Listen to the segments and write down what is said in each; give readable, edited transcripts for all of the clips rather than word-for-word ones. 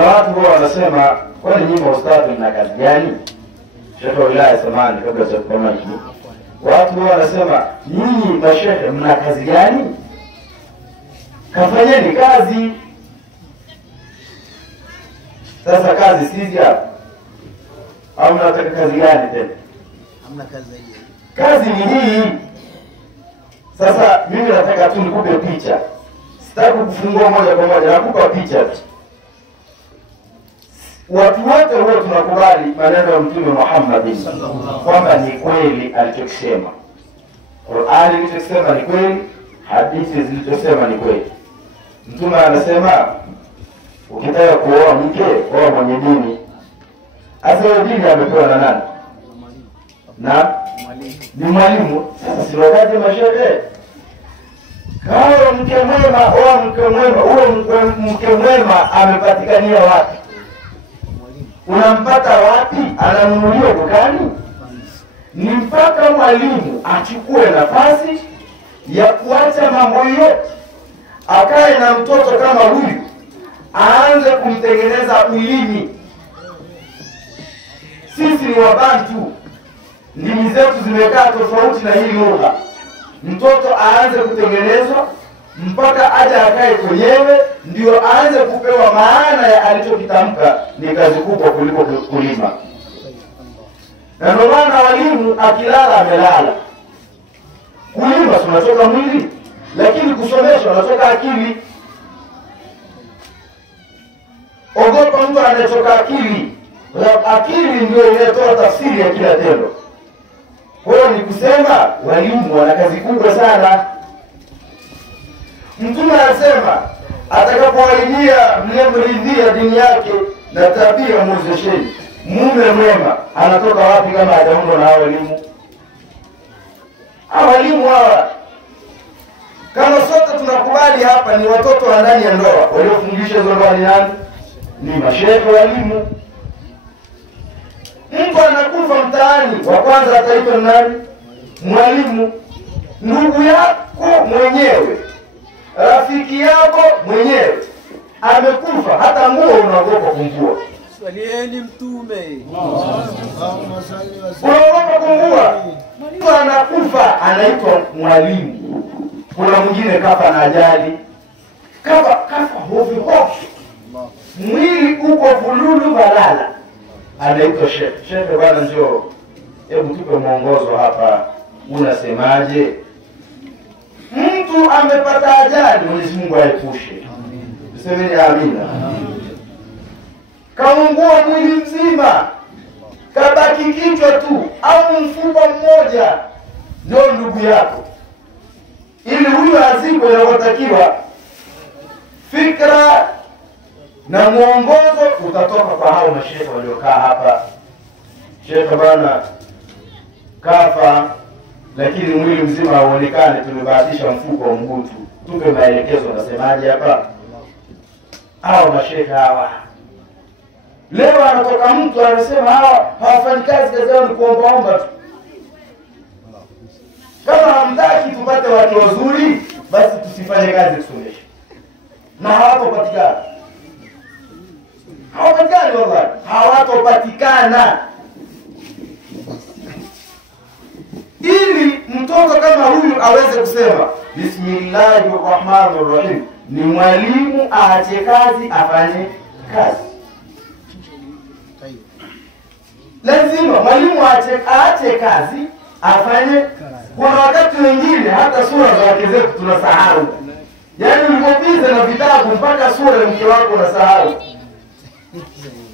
Kuna watu huwa wanasema, kwani nyinyi maustadhi mna kazi gani? Sheikh wa wilaya samani kabla ya kusema hivi. Watu huwa wanasema, nyinyi mashehe mna kazi gani? Kafanyeni kazi. Sasa kazi sisi hapa. Au mnataka kazi gani tena? Hamna kazi hiyo. Kazi ni hii. Sasa mimi nataka tu nikupe picha. Sitaki kufungua moja kwa moja, nakupa picha tu. Watu wote huwa tunakubali maneno ya Mtume Muhammad kwamba ni kweli alichokisema. Qur'ani ilichosema ni kweli, hadithi zilizosema ni kweli. Mtume anasema ukitaka kuoa mke, oa mwenye dini. Asa dini amepewa na nani? Na ni mwalimu. Sasa si wakati mashehe. Kama mke mwema, oa mke mwema, huo mke mwema amepatikania wapi? Unampata wapi? Ananunuliwa dukani? Ni mpaka mwalimu achukue nafasi ya kuacha mambo yote, akae na mtoto kama huyu, aanze kumtengeneza ulimi. Sisi ni Wabantu, ndimi zetu zimekaa tofauti na hii lugha. Mtoto aanze kutengenezwa mpaka aje akae kwenyewe, ndio aanze kupewa maana ya alichokitamka. Ni kazi kubwa kuliko kulima. Na ndio maana walimu akilala amelala. Kulima tunatoka mwili, lakini kusomesha unatoka akili. Ogopa mtu anatoka akili. Akili ndio inatoa tafsiri ya kila tendo. Kwa hiyo ni kusema walimu wana kazi kubwa sana. Mtume anasema atakapowalijia mlemridhia dini yake na tabia mwezesheni. Mume mwema anatoka wapi kama hajaundwa na walimu? Walimu hawa, kama sote tunakubali hapa, ni watoto wa ndani ya ndoa. Waliofundisha hizo ndoa ni nani? Ni mashehe, walimu. Mtu anakufa mtaani, wa kwanza ataitwa nani? Mwalimu. Ndugu yako mwenyewe, rafiki yako mwenyewe amekufa, hata nguo unaogopa kumvua. Swalieni Mtume. Unaogopa kumvua. Mtu anakufa anaitwa mwalimu. Kuna mwingine kafa na ajali, kafa hofu hofu, mwili uko vululu balala, anaitwa shehe. Shehe bwana njoo, hebu tupe mwongozo hapa, unasemaje? Mtu amepata ajali, Mwenyezi Mungu aepushe. Tusemeni amina. Kaungua mwili mzima, kabaki kichwa tu au mfupa mmoja, ndio ndugu yako. Ili huyo azikwe inapotakiwa, fikra na mwongozo utatoka kwa hao mashehe waliokaa hapa. Shehe bwana kafa, lakini mwili mzima hauonekani, tumebahatisha mfuko wa mgutu. Tupe maelekezo, nasemaje hapa? Hao mashehe hawa. Leo anatoka mtu anasema hawafanyi kazi yao ni kuombaomba tu. Kama hamtaki tupate watu wazuri, basi tusifanye kazi kusomesha. Na hawatopatikana. Hawapatikani wallahi. Hawatopatikana. Ili mtoto kama huyu aweze kusema Bismillahirrahmanirrahim, ni mwalimu aache kazi afanye kazi. Lazima mwalimu aache kazi afanye. Kuna wakati wengine hata sura za wake zetu tunasahau. Yaani ulipopiza na vitabu mpaka sura ya mke wako unasahau.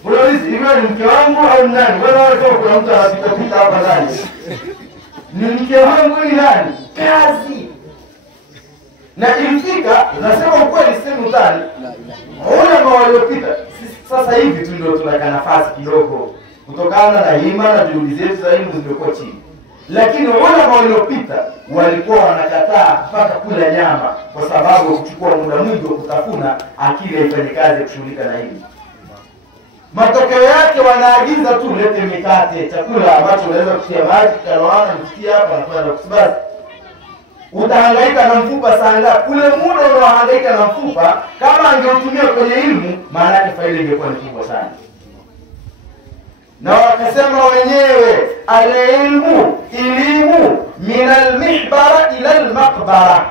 Unauliza hivi ni mke wangu au nani? Wewe kuna mtu anapita hapa ndani. Ni mke wangu ni nani? Kazi. Na ilifika, nasema ukweli sema utani. Wale waliopita sasa hivi tu ndio tunaka nafasi kidogo kutokana na hima na juhudi zetu za elimu zimekuwa chini. Lakini wale waliopita walikuwa wanakataa mpaka kula nyama kwa sababu ya kuchukua muda mwingi wa kutafuna, akili haifanye kazi ya kushughulika na hili. Matokeo yake wanaagiza tu lete mikate, chakula ambacho unaweza kutia maji, kaloana, msikia hapa na kwenda kusibasi. utahangaika na mfupa saa ngapi? Ule muda unaohangaika na mfupa kama angeutumia kwenye ilmu, maana yake faida ingekuwa ni kubwa sana. Na wakasema wenyewe elimu min almihbara ila almaqbara,